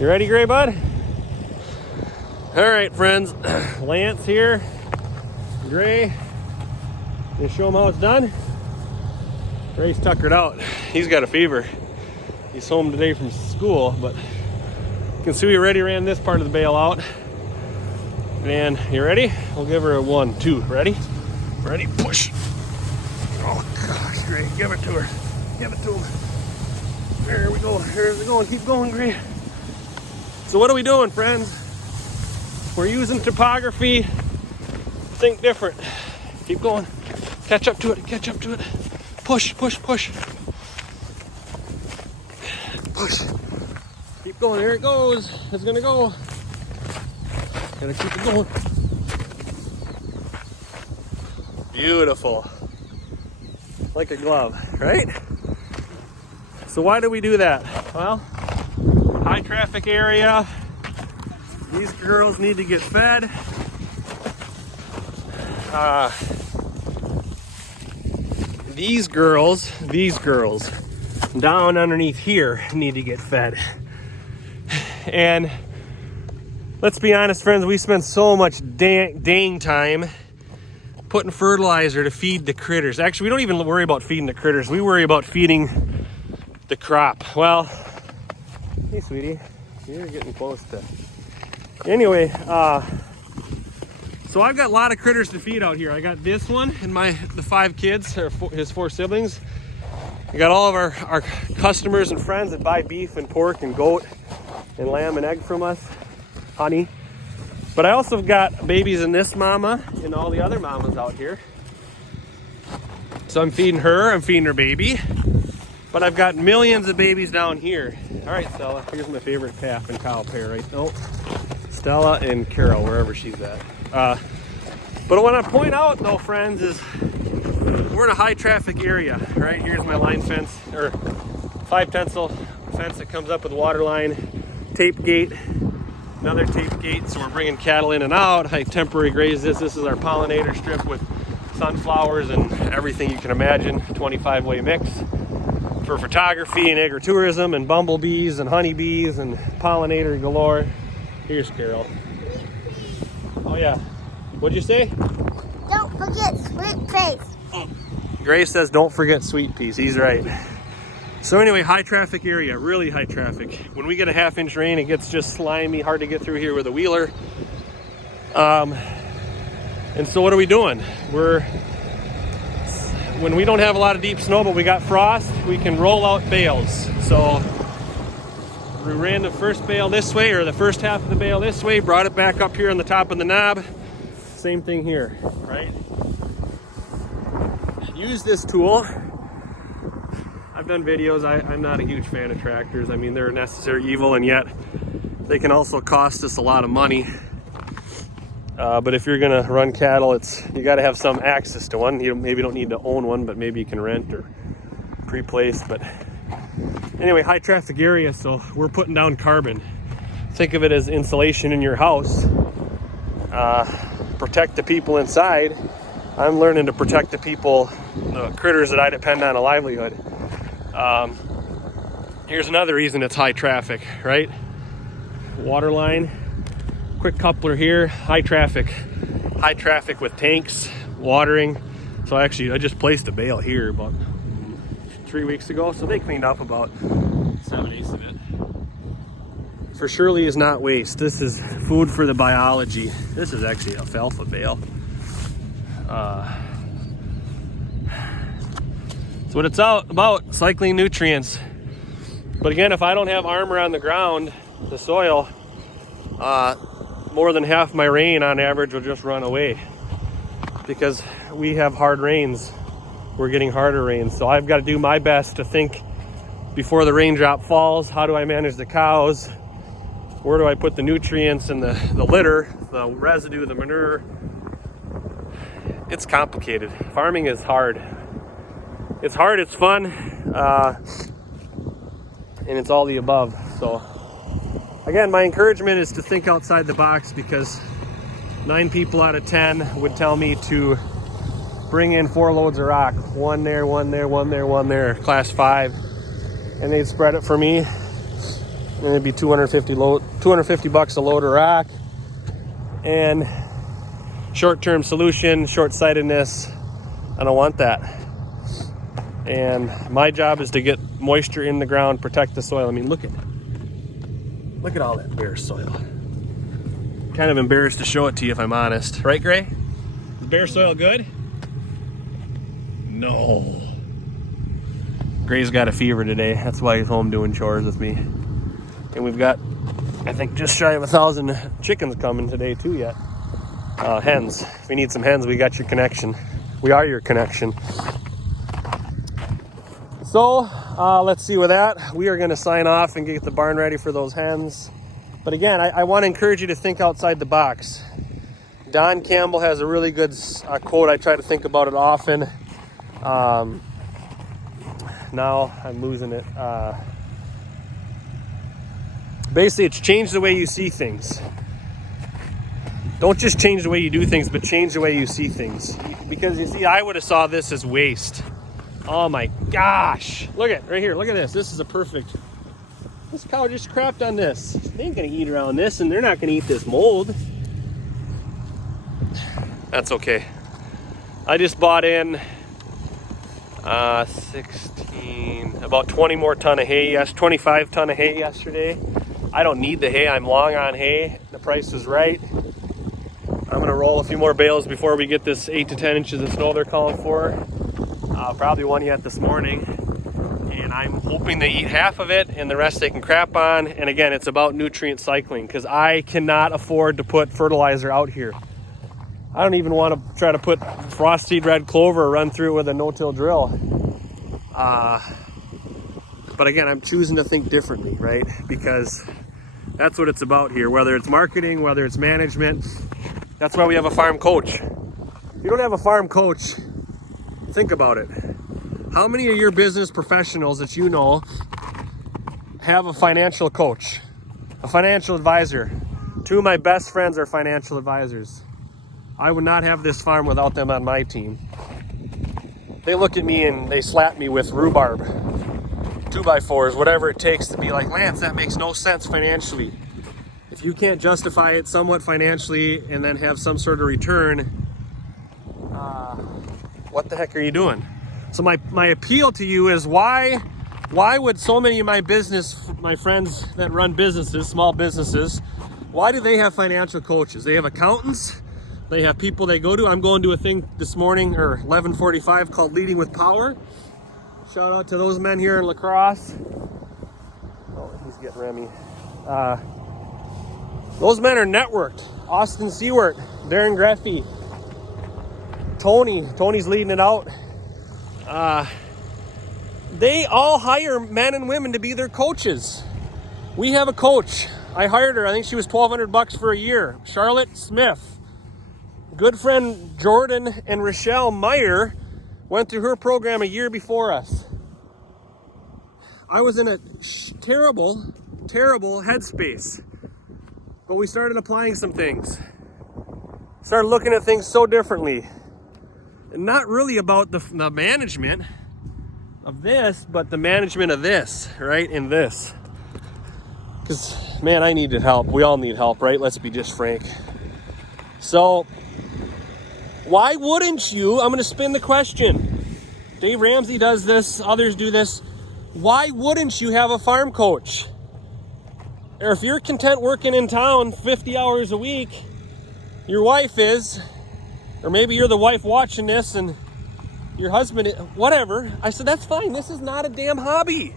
You ready, Gray Bud? All right, friends. Lance here. Gray. You show him how it's done? Gray's tuckered out. He's got a fever. He's home today from school, but you can see we already ran this part of the bale out. And you ready? We'll give her a 1, 2. Ready? Ready? Push. Oh gosh, Gray, give it to her. Give it to him. There we go. Here's it going. Keep going, Gray. So what are we doing, friends? We're using topography. Think different. Keep going. Catch up to it. Catch up to it. Push, push, push. Push. Keep going. There it goes. It's gonna go. Gotta keep it going. Beautiful. Like a glove, right? So why do we do that? Well, high traffic area. These girls need to get fed. These girls down underneath here need to get fed. And let's be honest, friends, we spend so much dang time putting fertilizer to feed the critters. Actually, we don't even worry about feeding the critters. We worry about feeding the crop. Well, hey, sweetie, you're getting close to... Anyway, so I've got a lot of critters to feed out here. I got this one and the 5 kids, or his 4 siblings. I got all of our customers and friends that buy beef and pork and goat and lamb and egg from us, honey. But I also got babies in this mama and all the other mamas out here. So I'm feeding her baby. But I've got millions of babies down here. All right, Stella, here's my favorite calf and cow pair, right? Oh, Stella and Carol, wherever she's at. But what I point out though, friends, is we're in a high traffic area, right? Here's my line fence, or 5-tencel fence that comes up with water line, tape gate, another tape gate. So we're bringing cattle in and out. I temporary graze this. This is our pollinator strip with sunflowers and everything you can imagine, 25-way mix for photography and agritourism and bumblebees and honeybees and pollinator galore. Here's Carol. Oh yeah. What'd you say? Don't forget sweet peas. Oh. Gray says don't forget sweet peas. He's right. So anyway, high traffic area, really high traffic. When we get a 1/2-inch rain, it gets just slimy, hard to get through here with a wheeler. And so what are we doing? When we don't have a lot of deep snow, but we got frost, we can roll out bales. So we ran the first bale this way, or the first half of the bale this way, brought it back up here on the top of the knob. Same thing here, right? Use this tool. I've done videos. I'm not a huge fan of tractors. I mean, they're a necessary evil, and yet they can also cost us a lot of money. But if you're gonna run cattle, you gotta have some access to one. You maybe don't need to own one, but maybe you can rent or pre-place. But anyway, high traffic area, so we're putting down carbon. Think of it as insulation in your house. Protect the people inside. I'm learning to protect the people, the critters that I depend on a livelihood. Here's another reason it's high traffic, right? Water line, quick coupler here, high traffic with tanks, watering. So actually, I just placed a bale here about 3 weeks ago, so they cleaned up about 7/8 of it. For surely is not waste. This is food for the biology. This is actually alfalfa bale. That's what it's all about, cycling nutrients. But again, if I don't have armor on the ground, the soil, more than half my rain on average will just run away because we have hard rains. We're getting harder rains. So I've got to do my best to think before the raindrop falls. How do I manage the cows? Where do I put the nutrients and the litter, the residue, the manure? It's complicated. Farming is hard. It's hard, it's fun, and it's all the above. So again, my encouragement is to think outside the box, because 9 people out of 10 would tell me to bring in 4 loads of rock. One there, one there, one there, one there, class 5. And they'd spread it for me. And it'd be 250 bucks a load of rock. And short-term solution, short-sightedness, I don't want that. And my job is to get moisture in the ground, protect the soil. I mean, look at all that bare soil. Kind of embarrassed to show it to you if I'm honest. Right, Gray? Is bare soil good? No. Gray's got a fever today. That's why he's home doing chores with me. And we've got, I think, just shy of 1,000 chickens coming today too yet. Hens. If we need some hens, we got your connection. We are your connection. So let's see with that. We are going to sign off and get the barn ready for those hens. But again, I want to encourage you to think outside the box. Don Campbell has a really good quote. I try to think about it often. Now I'm losing it. Basically, it's change the way you see things. Don't just change the way you do things, but change the way you see things. Because you see, I would have saw this as waste. Oh my gosh. Look at right here. Look at this. This is a perfect. This cow just crapped on this. They ain't going to eat around this, and they're not going to eat this mold. That's okay. I just bought in about 20 more ton of hay. Yes, 25 ton of hay yesterday. I don't need the hay. I'm long on hay. The price is right. I'm going to roll a few more bales before we get this 8 to 10 inches of snow they're calling for. Probably one yet this morning. And I'm hoping they eat half of it and the rest they can crap on. And again, it's about nutrient cycling because I cannot afford to put fertilizer out here. I don't even want to try to put frost seed red clover or run through it with a no-till drill. But again, I'm choosing to think differently, right? Because that's what it's about here. Whether it's marketing, whether it's management, that's why we have a farm coach. If you don't have a farm coach, think about it. How many of your business professionals that you know have a financial coach, a financial advisor? 2 of my best friends are financial advisors. I would not have this farm without them on my team. They look at me and they slap me with rhubarb, 2x4s, whatever it takes to be like, Lance, that makes no sense financially. If you can't justify it somewhat financially and then have some sort of return, what the heck are you doing? So my appeal to you is why would so many of my friends that run businesses, small businesses, why do they have financial coaches? They have accountants. They have people they go to. I'm going to a thing this morning, or 11:45, called Leading with Power. Shout out to those men here in La Crosse. Oh, he's getting Remy. Those men are networked. Austin Seward, Darren Greffy, Tony's leading it out. They all hire men and women to be their coaches. We have a coach. I hired her. I think she was $1,200 for a year. Charlotte Smith. Good friend Jordan and Rochelle Meyer went through her program a year before us. I was in a terrible headspace, but we started applying some things. Started looking at things so differently. And not really about the management of this, but the management of this, right? In this. Because, man, I needed help. We all need help, right? Let's be just frank. So, why wouldn't you? I'm going to spin the question. Dave Ramsey does this. Others do this. Why wouldn't you have a farm coach? Or if you're content working in town 50 hours a week, your wife is, or maybe you're the wife watching this and your husband, whatever. I said, that's fine. This is not a damn hobby.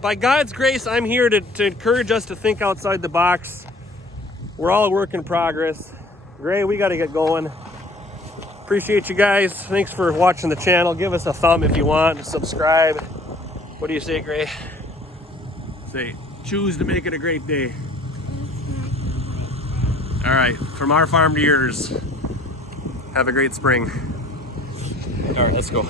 By God's grace, I'm here to encourage us to think outside the box. We're all a work in progress. Gray, we got to get going. Appreciate you guys. Thanks for watching the channel. Give us a thumb if you want. Subscribe. What do you say, Gray? Say, choose to make it a great day. All right, from our farm to yours. Have a great spring. All right, let's go.